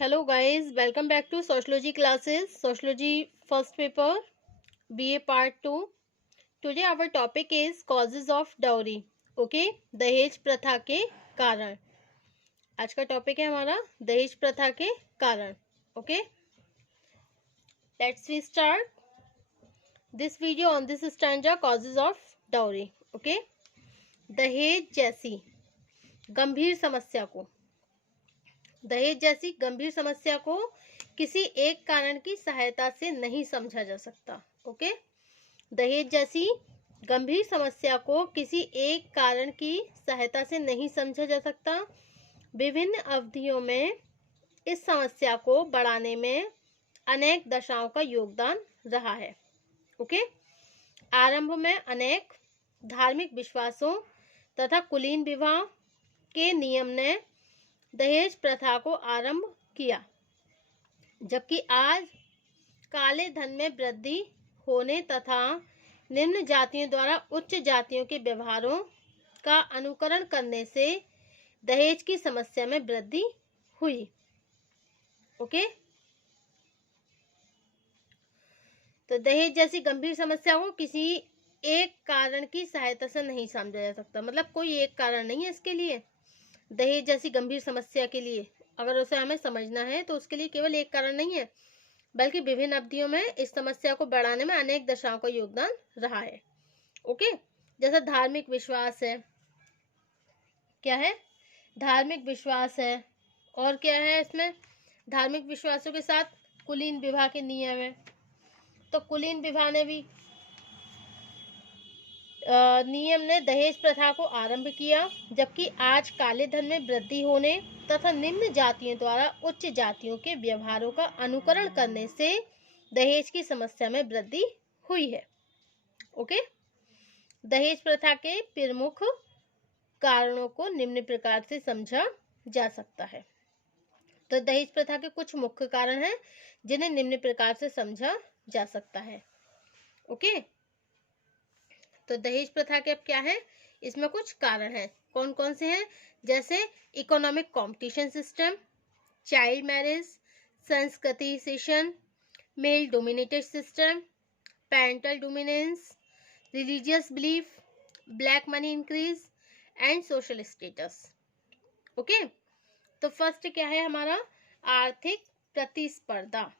Hello guys, welcome back to Sociology classes, Sociology first paper, BA part 2. Today our topic is causes of dowry. Okay, दहेज प्रथा के कारण. आज का topic है हमारा दहेज प्रथा के कारण. Okay, let's we start this video on this stanza causes of dowry. Okay, दहेज जैसी गंभीर समस्या को किसी एक कारण की सहायता से नहीं समझा जा सकता. ओके, दहेज जैसी गंभीर समस्या को किसी एक कारण की सहायता से नहीं समझा जा सकता. विभिन्न अवधियों में इस समस्या को बढ़ाने में अनेक दशाओं का योगदान रहा है. ओके, आरंभ में अनेक धार्मिक विश्वासों तथा कुलीन विवाह के नियम ने दहेज प्रथा को आरंभ किया, जबकि आज काले धन में वृद्धि होने तथा निम्न जातियों द्वारा उच्च जातियों के व्यवहारों का अनुकरण करने से दहेज की समस्या में वृद्धि हुई. ओके, तो दहेज जैसी गंभीर समस्या को किसी एक कारण की सहायता से नहीं समझा जा सकता. मतलब कोई एक कारण नहीं है इसके लिए. दहेज जैसी गंभीर समस्या के लिए अगर उसे हमें समझना है तो उसके लिए केवल एक कारण नहीं है, बल्कि विभिन्न अवधियों में इस समस्या को बढ़ाने में अनेक दशाओं का योगदान रहा है. ओके, जैसे धार्मिक विश्वास है. क्या है? धार्मिक विश्वास है. और क्या है इसमें? धार्मिक विश्वासों के साथ कुलीन विवाह के नियम है. तो कुलीन विवाह ने भी नियम ने दहेज प्रथा को आरंभ किया, जबकि आज काले धन में वृद्धि होने तथा निम्न जातियों द्वारा उच्च जातियों के व्यवहारों का अनुकरण करने से दहेज की समस्या में वृद्धि हुई है. ओके, दहेज प्रथा के प्रमुख कारणों को निम्न प्रकार से समझा जा सकता है. तो दहेज प्रथा के कुछ मुख्य कारण हैं जिन्हें निम्न प्रकार से समझा जा सकता है. ओके, तो दहेज प्रथा के अब क्या है, इसमें कुछ कारण हैं. कौन कौन से हैं? जैसे economic competition system, child marriage, संस्कृतिसेशन, male dominated system, parental dominance, religious belief, black money increase and social status. Okay, तो फर्स्ट क्या है हमारा? आर्थिक प्रतिस्पर्धा.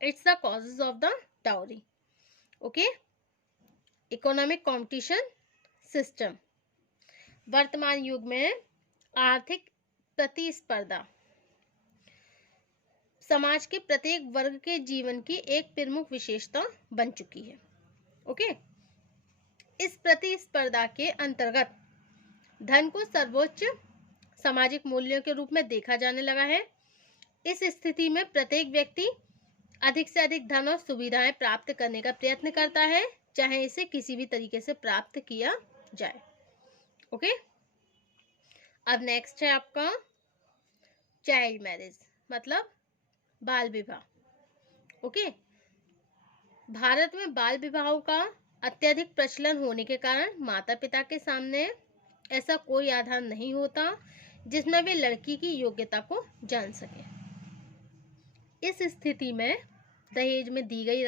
It's the causes of the dowry. Okay, economic competition system. वर्तमान युग में आर्थिक प्रतिस्पर्धा समाज के प्रत्येक वर्ग के जीवन की एक प्रमुख विशेषता बन चुकी है. ओके, इस प्रतिस्पर्धा के अंतर्गत धन को सर्वोच्च सामाजिक मूल्यों के रूप में देखा जाने लगा है. इस स्थिति में प्रत्येक व्यक्ति अधिक से अधिक धन और सुविधाएं प्राप्त करने का प्रयत्न करता है, चाहे इसे किसी भी तरीके से प्राप्त किया जाए. ओके, अब नेक्स्ट है आपका चाइल्ड मैरिज, मतलब बाल विवाह. ओके, भारत में बाल विवाहों का अत्यधिक प्रचलन होने के कारण माता पिता के सामने ऐसा कोई आधार नहीं होता जिसमें वे लड़की की योग्यता को जान सके. इस स्थिति में दहेज में दी गई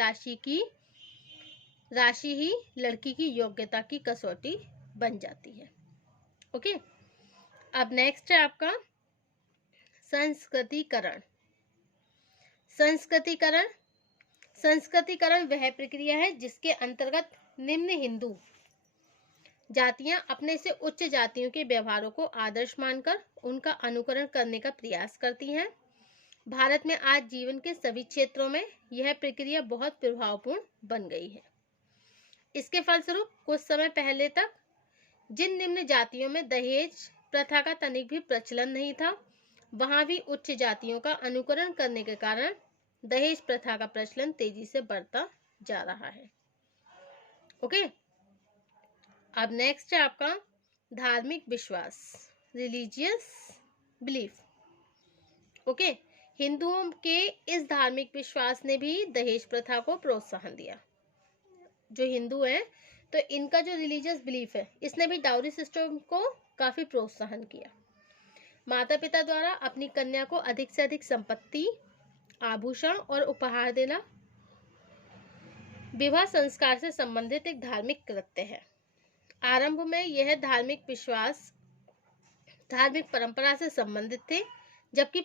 राशि ही लड़की की योग्यता की कसौटी बन जाती है. ओके, अब नेक्स्ट है आपका संस्कृतिकरण. संस्कृतिकरण वह प्रक्रिया है जिसके अंतर्गत निम्न हिंदू जातियां अपने से उच्च जातियों के व्यवहारों को आदर्श मानकर उनका अनुकरण करने का प्रयास करती हैं. भारत में आज जीवन के सभी क्षेत्रों में यह प्रक्रिया बहुत प्रभावपूर्ण बन गई है. इसके फलस्वरूप कुछ समय पहले तक जिन निम्न जातियों में दहेज प्रथा का तनिक भी प्रचलन नहीं था, वहां भी उच्च जातियों का अनुकरण करने के कारण दहेज प्रथा का प्रचलन तेजी से बढ़ता जा रहा है. ओके, अब नेक्स्ट है आपका धार्मिक विश्वास, रिलीजियस बिलीफ. ओके, हिंदुओं के इस धार्मिक विश्वास ने भी दहेज प्रथा को प्रोत्साहन दिया. जो हिंदू है तो इनका जो रिलीजियस बिलीफ है इसने भी डाउरी सिस्टम को काफी प्रोत्साहन किया. माता पिता द्वारा अपनी कन्या को अधिक से अधिक संपत्ति, आभूषण और उपहार देना विवाह संस्कार से संबंधित एक धार्मिक कृत्य है। आरंभ में यह धार्मिक विश्वास, धार्मिक परंपरा से संबंधित थे, जबकि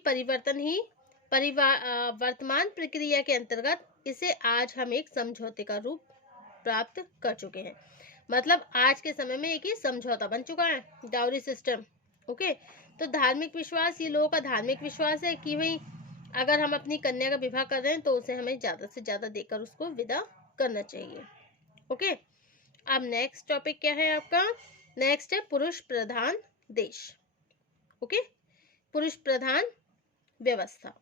वर्तमान प्रक्रिया के अंतर्गत इसे आज हम एक समझौते का रूप प्राप्त कर चुके हैं। मतलब आज के समय में एक ही समझौता बन चुका है, डाउरी सिस्टम। ओके, तो धार्मिक विश्वास, ये लोगों का धार्मिक विश्वास है कि भाई अगर हम अपनी कन्या का विवाह कर रहे हैं तो उसे हमें ज्यादा से ज्यादा देकर उसको विदा करना चाहिए। ओके, अब नेक्स्ट टॉपिक क्या है आपका? नेक्स्ट है पुरुष प्रधान देश। ओके, पुरुष प्रधान व्यवस्था।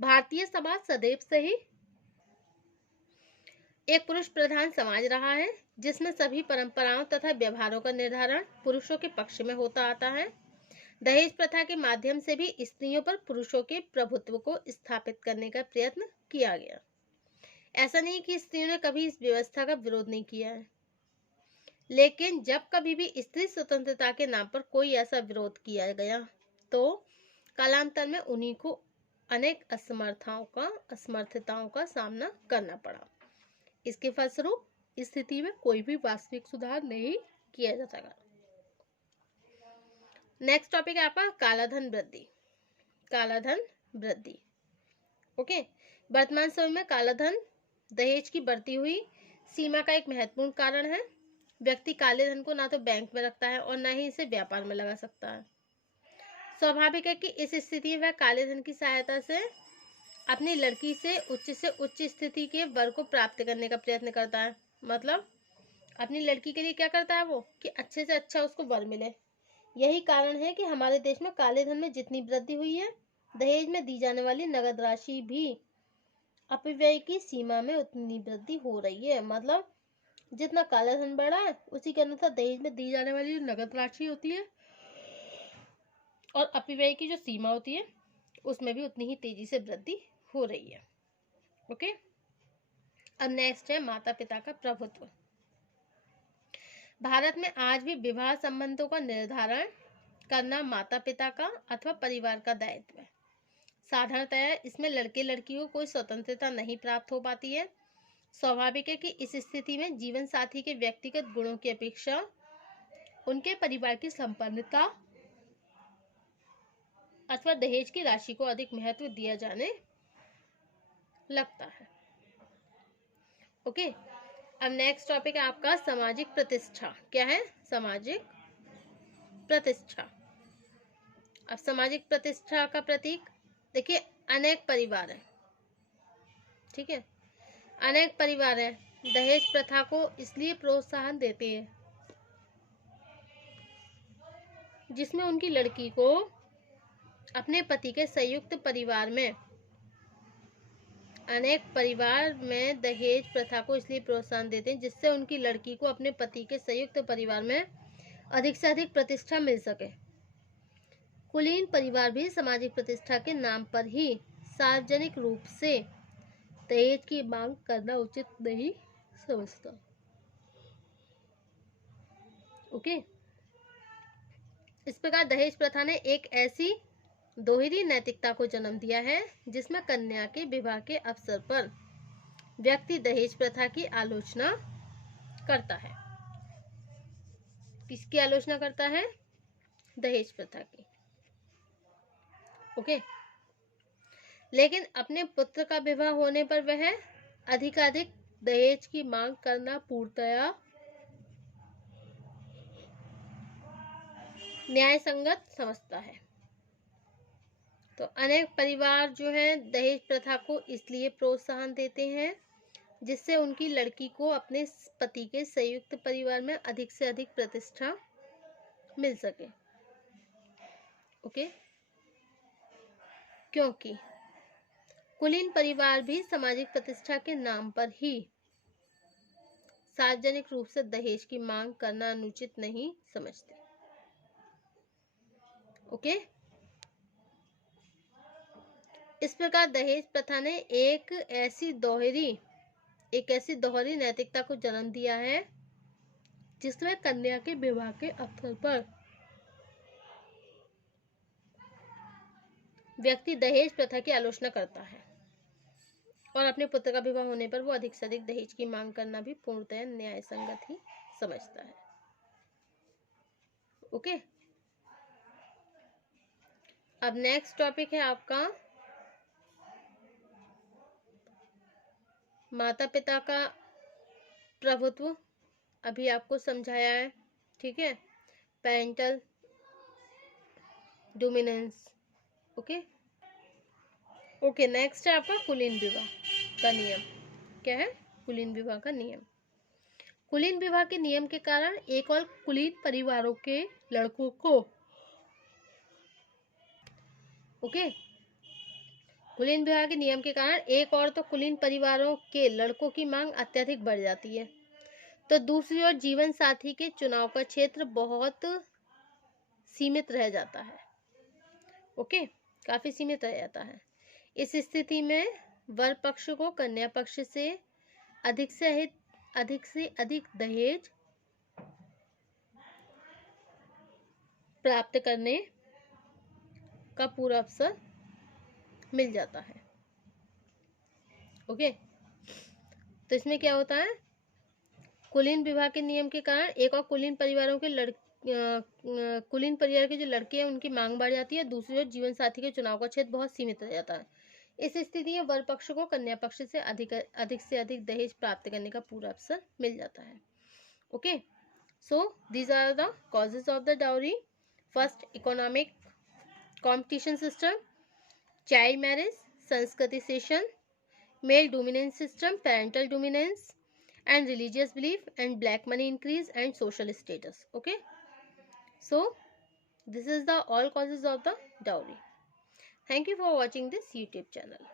भारतीय समाज सदैव से ही एक पुरुष प्रधान समाज रहा है, जिसमें सभी परंपराओं तथा व्यवहारों का निर्धारण पुरुषों के पक्ष में होता आता है। दहेज प्रथा के माध्यम से भी स्त्रियों पर पुरुषों के प्रभुत्व को स्थापित करने का प्रयत्न किया गया। ऐसा नहीं कि स्त्रियों ने कभी इस व्यवस्था का विरोध नहीं किया है, लेकिन जब कभी भी स्त्री स्वतंत्रता के नाम पर कोई ऐसा विरोध किया गया तो कालांतर में उन्हीं को अनेक असमर्थताओं का सामना करना पड़ा। इसके फलस्वरूप स्थिति में कोई भी वास्तविक सुधार नहीं किया जा सका। नेक्स्ट टॉपिक है आपका कालाधन वृद्धि। कालाधन वृद्धि। ओके, वर्तमान समय में कालाधन, दहेज की बढ़ती हुई सीमा का एक महत्वपूर्ण कारण है। व्यक्ति काले धन को ना तो बैंक में रखता है और ना ही इसे व्यापार में लगा सकता है। स्वाभाविक है कि इस स्थिति में वह काले धन की सहायता से अपनी लड़की से उच्च स्थिति के वर को प्राप्त करने का प्रयत्न करता है। मतलब अपनी लड़की के लिए क्या करता है वो, कि अच्छे से अच्छा उसको वर मिले। यही कारण है कि हमारे देश में काले धन में जितनी वृद्धि हुई है, दहेज में दी जाने वाली नगद राशि भी अपव्यय की सीमा में उतनी वृद्धि हो रही है। मतलब जितना काला धन बढ़ा है उसी के अनुसार दहेज में दी जाने वाली नगद राशि होती है और अपव्यय की जो सीमा होती है उसमें भी उतनी ही तेजी से वृद्धि हो रही है। ओके, अब नेक्स्ट है माता पिता का प्रभुत्व। भारत में आज भी विवाह संबंधों का निर्धारण करना माता पिता का अथवा परिवार का दायित्व है। साधारणतया इसमें लड़के लड़की को कोई स्वतंत्रता नहीं प्राप्त हो पाती है। स्वाभाविक है कि इस स्थिति में जीवन साथी के व्यक्तिगत गुणों की अपेक्षा उनके परिवार की संपन्नता अथवा दहेज की राशि को अधिक महत्व दिया जाने लगता है। ओके, अब नेक्स्ट टॉपिक है आपका सामाजिक प्रतिष्ठा। क्या है? सामाजिक प्रतिष्ठा। अब सामाजिक प्रतिष्ठा का प्रतीक देखिए, अनेक परिवार है। ठीक है, अनेक परिवार है दहेज प्रथा को इसलिए प्रोत्साहन देते हैं जिसमें उनकी लड़की को अपने पति के संयुक्त परिवार में, अनेक परिवार में दहेज प्रथा को इसलिए प्रोत्साहन देते हैं जिससे उनकी लड़की को अपने पति के संयुक्त परिवार में अधिक से अधिक प्रतिष्ठा मिल सके। कुलीन परिवार भी सामाजिक प्रतिष्ठा के नाम पर ही सार्वजनिक रूप से दहेज की मांग करना उचित नहीं समझता। ओके, इस प्रकार दहेज प्रथा ने एक ऐसी दोहरी नैतिकता को जन्म दिया है जिसमें कन्या के विवाह के अवसर पर व्यक्ति दहेज प्रथा की आलोचना करता है। किसकी आलोचना करता है? दहेज प्रथा की। ओके, लेकिन अपने पुत्र का विवाह होने पर वह अधिकाधिक दहेज की मांग करना पूर्णतया न्याय संगत समझता है। तो अनेक परिवार जो है दहेज प्रथा को इसलिए प्रोत्साहन देते हैं जिससे उनकी लड़की को अपने पति के संयुक्त परिवार में अधिक से अधिक प्रतिष्ठा मिल सके। ओके, क्योंकि कुलीन परिवार भी सामाजिक प्रतिष्ठा के नाम पर ही सार्वजनिक रूप से दहेज की मांग करना अनुचित नहीं समझते। ओके, इस प्रकार दहेज प्रथा ने एक ऐसी दोहरी नैतिकता को जन्म दिया है जिसमें कन्या के विवाह के अवसर पर व्यक्ति दहेज प्रथा की आलोचना करता है और अपने पुत्र का विवाह होने पर वो अधिक से अधिक दहेज की मांग करना भी पूर्णतः न्याय संगत ही समझता है। ओके, अब नेक्स्ट टॉपिक है आपका माता पिता का प्रभुत्व। अभी आपको समझाया है, ठीक है, parental dominance. Okay okay, next है आपका कुलीन विवाह का नियम। क्या है? कुलीन विवाह का नियम। कुलीन विवाह के नियम के कारण एक और कुलीन परिवारों के लड़कों को कुलीन विवाह के नियम के कारण एक और तो कुलीन परिवारों के लड़कों की मांग अत्यधिक बढ़ जाती है, तो दूसरी ओर जीवन साथी के चुनाव का क्षेत्र बहुत सीमित रह जाता है। ओके, काफी सीमित रह जाता है। इस स्थिति में वर पक्ष को कन्या पक्ष से अधिक दहेज प्राप्त करने का पूरा अवसर मिल जाता है। ओके, तो इसमें क्या होता है, कुलीन विवाह के नियम के कारण एक और कुलीन परिवारों के कुलीन परिवार के जो लड़के हैं उनकी मांग बढ़ जाती है, दूसरी ओर जीवन साथी के चुनाव का क्षेत्र बहुत सीमित रह जाता है। इस स्थिति में वर पक्ष को कन्या पक्ष से अधिक दहेज प्राप्त करने का पूरा अवसर मिल जाता है। Okay, so these are the causes of the dowry. First, economic competition system, child marriage, Sanskritisation, male dominance system, parental dominance, and religious belief, and black money increase, and social status. Okay, so this is the all causes of the dowry. Thank you for watching this YouTube channel.